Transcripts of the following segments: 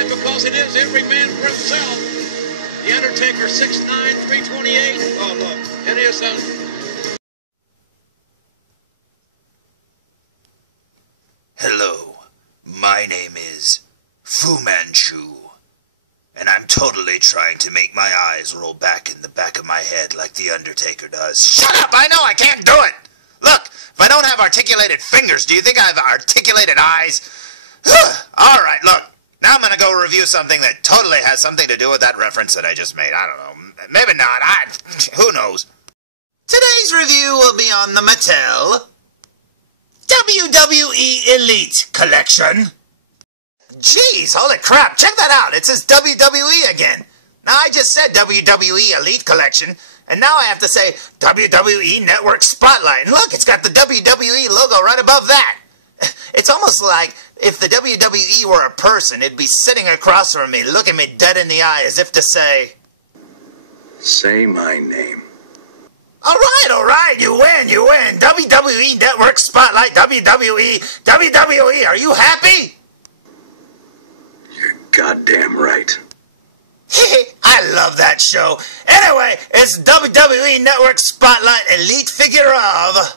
right, because it is every man for himself. The Undertaker, 6'9", 328. Oh, look, it is Hello, my name is Fu Manchu, and I'm totally trying to make my eyes roll back in the back of my head like The Undertaker does. Shut up! I know I can't do it! Look, if I don't have articulated fingers, do you think I have articulated eyes? Alright, look, now I'm gonna go review something that totally has something to do with that reference that I just made. I don't know, maybe not, who knows? Today's review will be on the Mattel WWE Elite Collection. Jeez, holy crap, check that out. It says WWE again. Now, I just said WWE Elite Collection, and now I have to say WWE Network Spotlight. And look, it's got the WWE logo right above that. It's almost like if the WWE were a person, it'd be sitting across from me, looking me dead in the eye as if to say, say my name. all right, you win. WWE Network Spotlight, WWE, are you happy? You're goddamn right. I love that show. Anyway, it's WWE Network Spotlight Elite figure of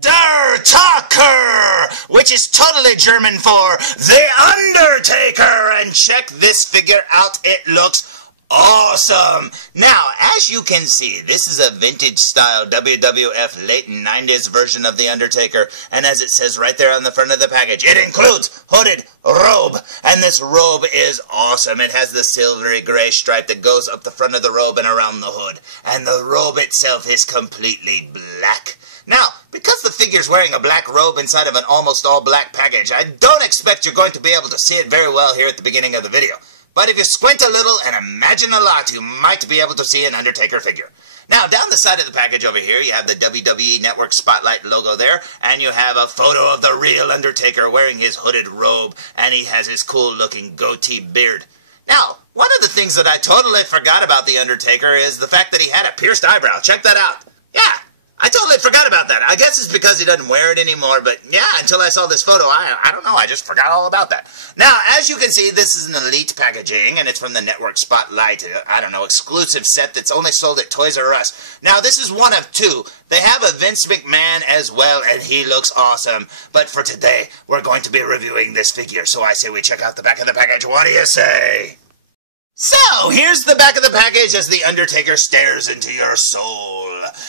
Der Talker, which is totally German for The Undertaker. And check this figure out. It looks awesome. Now, as you can see, this is a vintage-style WWF late 90s version of The Undertaker, and as it says right there on the front of the package, it includes hooded robe, and this robe is awesome. It has the silvery gray stripe that goes up the front of the robe and around the hood, and the robe itself is completely black. Now, because the figure's wearing a black robe inside of an almost all-black package, I don't expect you're going to be able to see it very well here at the beginning of the video. But if you squint a little and imagine a lot, you might be able to see an Undertaker figure. Now, down the side of the package over here, you have the WWE Network Spotlight logo there, and you have a photo of the real Undertaker wearing his hooded robe, and he has his cool-looking goatee beard. Now, one of the things that I totally forgot about the Undertaker is the fact that he had a pierced eyebrow. Check that out. Yeah, I totally forgot about that. I guess it's because he doesn't wear it anymore, but yeah, until I saw this photo, I don't know, I just forgot all about that. Now, as you can see, this is an Elite packaging, and it's from the Network Spotlight, I don't know, exclusive set that's only sold at Toys R Us. Now, this is one of two. They have a Vince McMahon as well, and he looks awesome. But for today, we're going to be reviewing this figure, so I say we check out the back of the package. What do you say? So, here's the back of the package as The Undertaker stares into your soul.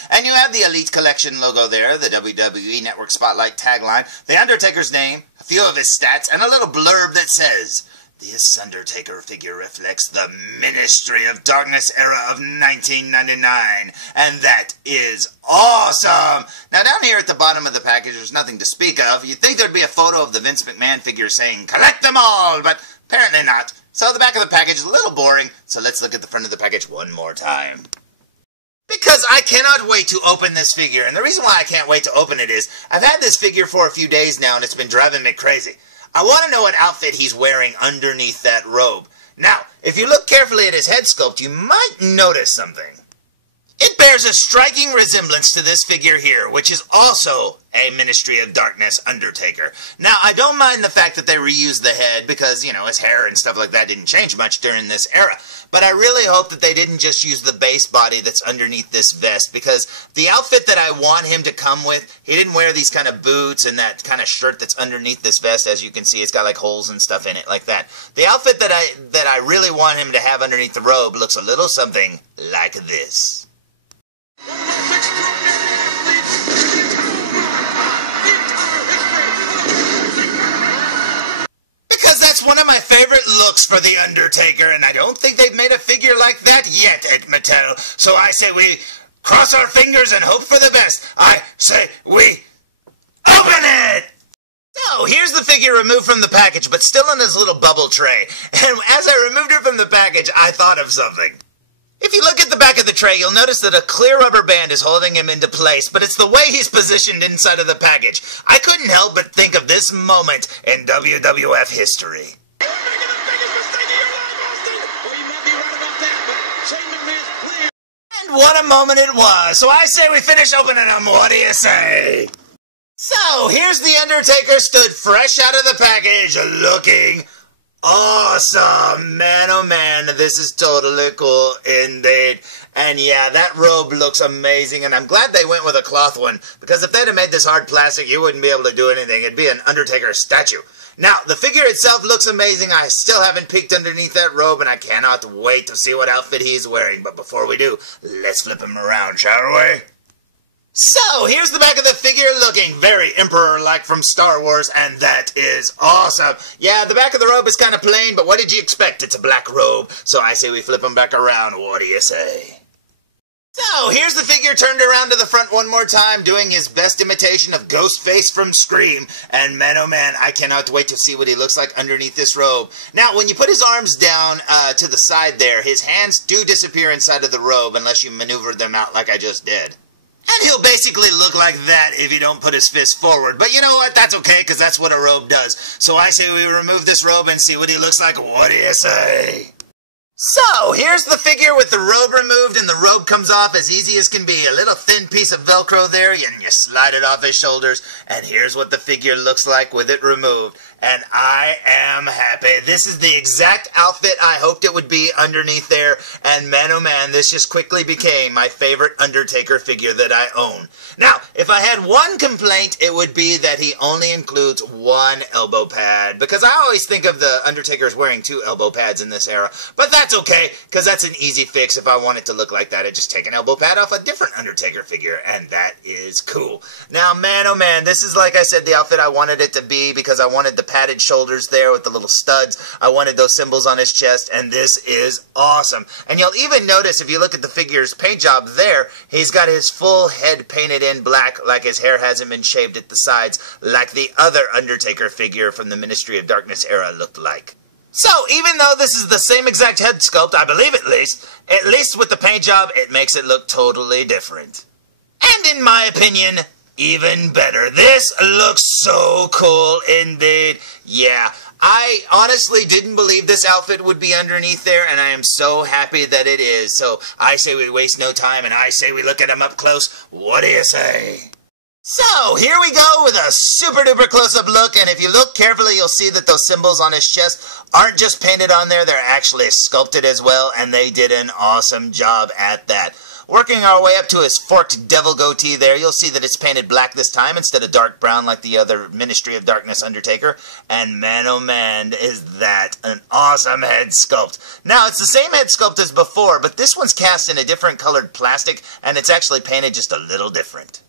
And you have the Elite Collection logo there, the WWE Network Spotlight tagline, The Undertaker's name, a few of his stats, and a little blurb that says, this Undertaker figure reflects the Ministry of Darkness era of 1999, and that is awesome! Now, down here at the bottom of the package, there's nothing to speak of. You'd think there'd be a photo of the Vince McMahon figure saying, collect them all, but apparently not. So the back of the package is a little boring, so let's look at the front of the package one more time. Because I cannot wait to open this figure, and the reason why I can't wait to open it is, I've had this figure for a few days now, and it's been driving me crazy. I want to know what outfit he's wearing underneath that robe. Now, if you look carefully at his head sculpt, you might notice something. It bears a striking resemblance to this figure here, which is also a Ministry of Darkness Undertaker. Now, I don't mind the fact that they reused the head because, you know, his hair and stuff like that didn't change much during this era. But I really hope that they didn't just use the base body that's underneath this vest, because the outfit that I want him to come with, he didn't wear these kind of boots and that kind of shirt that's underneath this vest. As you can see, it's got like holes and stuff in it like that. The outfit that I really want him to have underneath the robe looks a little something like this. Because that's one of my favorite looks for The Undertaker, and I don't think they've made a figure like that yet at Mattel. So I say we cross our fingers and hope for the best. I say we open it! So, here's the figure removed from the package, but still in his little bubble tray. And as I removed it from the package, I thought of something. If you look at the back of the tray, you'll notice that a clear rubber band is holding him into place, but it's the way he's positioned inside of the package. I couldn't help but think of this moment in WWF history. And what a moment it was. So I say we finish opening them. What do you say? So, here's The Undertaker stood fresh out of the package, looking awesome. Man, oh man, this is totally cool indeed. And yeah, that robe looks amazing, and I'm glad they went with a cloth one, because if they'd have made this hard plastic, you wouldn't be able to do anything. It'd be an Undertaker statue. Now, the figure itself looks amazing. I still haven't peeked underneath that robe, and I cannot wait to see what outfit he's wearing. But before we do, let's flip him around, shall we? So, here's the back of the figure, looking very Emperor-like from Star Wars, and that is awesome. Yeah, the back of the robe is kind of plain, but what did you expect? It's a black robe, so I say we flip him back around. What do you say? So, here's the figure turned around to the front one more time, doing his best imitation of Ghostface from Scream. And man, oh man, I cannot wait to see what he looks like underneath this robe. Now, when you put his arms down to the side there, his hands do disappear inside of the robe unless you maneuver them out like I just did. And he'll basically look like that if you don't put his fist forward. But you know what? That's okay, because that's what a robe does. So I say we remove this robe and see what he looks like. What do you say? So, here's the figure with the robe removed, and the robe comes off as easy as can be. A little thin piece of Velcro there, and you slide it off his shoulders, and here's what the figure looks like with it removed. And I am happy. This is the exact outfit I hoped it would be underneath there, and man oh man, this just quickly became my favorite Undertaker figure that I own. Now, if I had one complaint, it would be that he only includes one elbow pad, because I always think of the Undertakers wearing 2 elbow pads in this era, but that's okay, because that's an easy fix. If I want it to look like that, I just take an elbow pad off a different Undertaker figure, and that is cool. Now, man oh man, this is, like I said, the outfit I wanted it to be, because I wanted the padded shoulders there with the little studs. I wanted those symbols on his chest, and this is awesome. And you'll even notice, if you look at the figure's paint job there, he's got his full head painted in black, like his hair hasn't been shaved at the sides, like the other Undertaker figure from the Ministry of Darkness era looked like. So, even though this is the same exact head sculpt, I believe at least with the paint job, it makes it look totally different. And in my opinion, even better. This looks so cool indeed. Yeah, I honestly didn't believe this outfit would be underneath there, and I am so happy that it is. So, I say we waste no time, and I say we look at him up close. What do you say? So, here we go with a super duper close-up look, and if you look carefully, you'll see that those symbols on his chest aren't just painted on there, they're actually sculpted as well, and they did an awesome job at that. Working our way up to his forked devil goatee there, you'll see that it's painted black this time instead of dark brown like the other Ministry of Darkness Undertaker, and man oh man, is that an awesome head sculpt. Now, it's the same head sculpt as before, but this one's cast in a different colored plastic, and it's actually painted just a little different.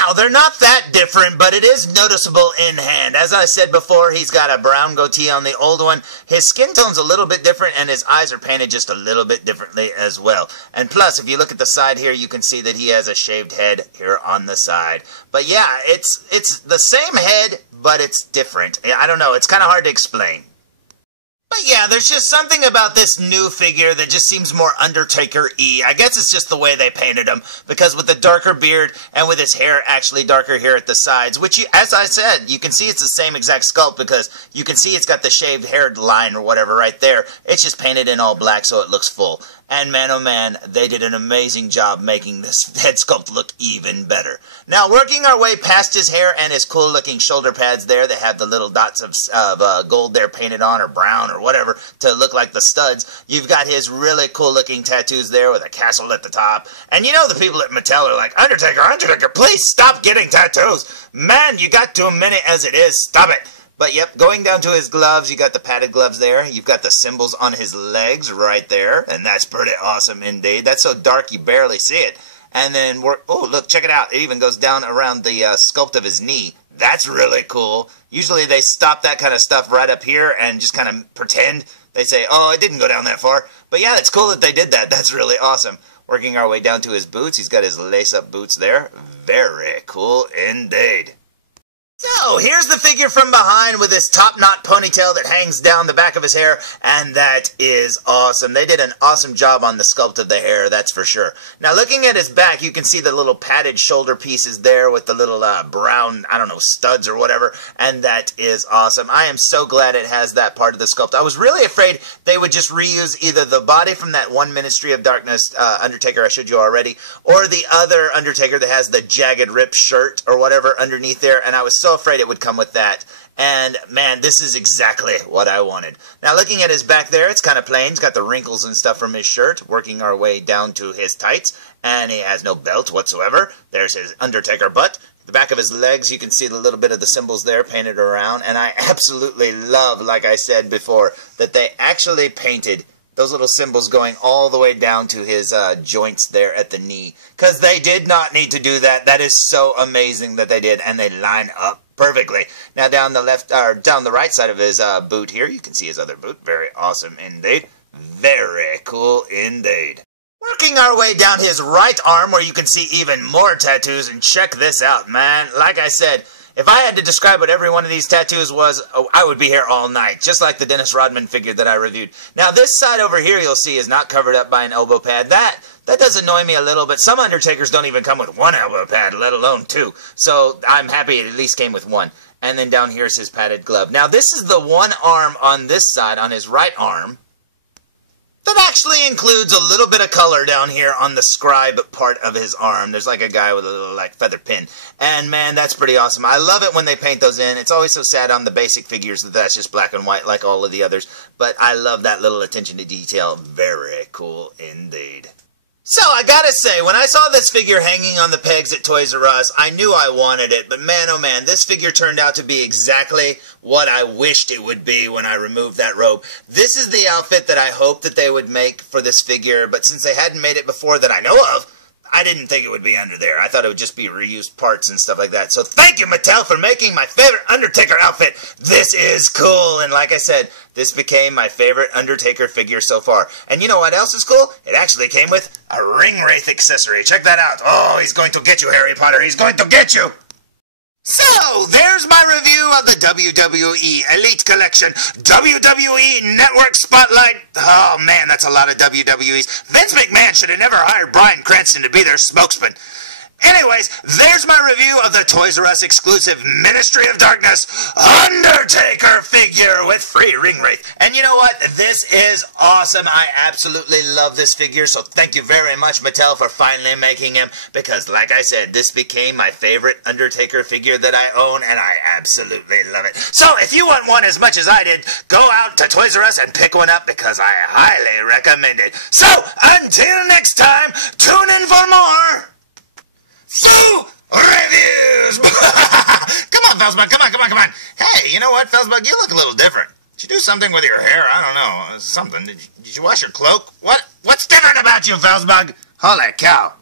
Now, they're not that different, but it is noticeable in hand. As I said before, he's got a brown goatee on the old one. His skin tone's a little bit different, and his eyes are painted just a little bit differently as well. And plus, if you look at the side here, you can see that he has a shaved head here on the side. But yeah, it's the same head, but it's different. I don't know, it's kind of hard to explain. But yeah, there's just something about this new figure that just seems more Undertaker-y. I guess it's just the way they painted him, because with the darker beard and with his hair actually darker here at the sides, which, as I said, you can see it's the same exact sculpt because you can see it's got the shaved hair line or whatever right there. It's just painted in all black so it looks full. And man, oh man, they did an amazing job making this head sculpt look even better. Now, working our way past his hair and his cool-looking shoulder pads there, they have the little dots of gold there painted on, or brown, or whatever, to look like the studs. You've got his really cool-looking tattoos there with a castle at the top. And you know the people at Mattel are like, Undertaker, Undertaker, please stop getting tattoos. Man, you got too many as it is. Stop it. But yep, going down to his gloves, you got the padded gloves there. You've got the symbols on his legs right there. And that's pretty awesome indeed. That's so dark you barely see it. And then, oh, look, check it out. It even goes down around the sculpt of his knee. That's really cool. Usually they stop that kind of stuff right up here and just kind of pretend. They say, oh, it didn't go down that far. But yeah, it's cool that they did that. That's really awesome. Working our way down to his boots. He's got his lace-up boots there. Very cool indeed. So, here's the figure from behind with his top-knot ponytail that hangs down the back of his hair, and that is awesome. They did an awesome job on the sculpt of the hair, that's for sure. Now, looking at his back, you can see the little padded shoulder pieces there with the little brown, I don't know, studs or whatever, and that is awesome. I am so glad it has that part of the sculpt. I was really afraid they would just reuse either the body from that one Ministry of Darkness Undertaker I showed you already, or the other Undertaker that has the jagged ripped shirt or whatever underneath there, and I was so so afraid it would come with that. And, man, this is exactly what I wanted. Now, looking at his back there, it's kind of plain. He's got the wrinkles and stuff from his shirt, working our way down to his tights. And he has no belt whatsoever. There's his Undertaker butt. The back of his legs, you can see the little bit of the symbols there painted around. And I absolutely love, like I said before, that they actually painted those little symbols going all the way down to his joints there at the knee. Because they did not need to do that. That is so amazing that they did. And they line up perfectly. Now down the right side of his boot here, you can see his other boot. Very awesome indeed. Very cool indeed. Working our way down his right arm where you can see even more tattoos. And check this out, man. Like I said, if I had to describe what every one of these tattoos was, I would be here all night, just like the Dennis Rodman figure that I reviewed. Now, this side over here, you'll see, is not covered up by an elbow pad. That does annoy me a little bit. Some Undertakers don't even come with one elbow pad, let alone two. So I'm happy it at least came with one. And then down here is his padded glove. Now, this is the one arm on this side, on his right arm, that actually includes a little bit of color down here on the scribe part of his arm. There's like a guy with a little like feather pin. And man, that's pretty awesome. I love it when they paint those in. It's always so sad on the basic figures that that's just black and white like all of the others. But I love that little attention to detail. Very cool indeed. So, I gotta say, when I saw this figure hanging on the pegs at Toys R Us, I knew I wanted it, but man, oh man, this figure turned out to be exactly what I wished it would be when I removed that robe. This is the outfit that I hoped that they would make for this figure, but since they hadn't made it before that I know of, I didn't think it would be under there. I thought it would just be reused parts and stuff like that. So thank you, Mattel, for making my favorite Undertaker outfit. This is cool. And like I said, this became my favorite Undertaker figure so far. And you know what else is cool? It actually came with a ring wraith accessory. Check that out. Oh, he's going to get you, Harry Potter. He's going to get you. So, there's my review of the WWE Elite Collection WWE Network Spotlight. Oh man, that's a lot of WWEs. Vince McMahon should have never hired Bryan Cranston to be their spokesman. Anyways, there's my review of the Toys R Us exclusive Ministry of Darkness Undertaker figure with free ring wraith. And you know what? This is awesome. I absolutely love this figure, so thank you very much, Mattel, for finally making him, because like I said, this became my favorite Undertaker figure that I own, and I absolutely love it. So if you want one as much as I did, go out to Toys R Us and pick one up, because I highly recommend it. So, until next time, tune in for more reviews. Come on, felzbug. Come on. Hey, you know what, felzbug? You look a little different. Did you do something with your hair? I don't know. Something. Did you wash your cloak? What's different about you, felzbug? Holy cow.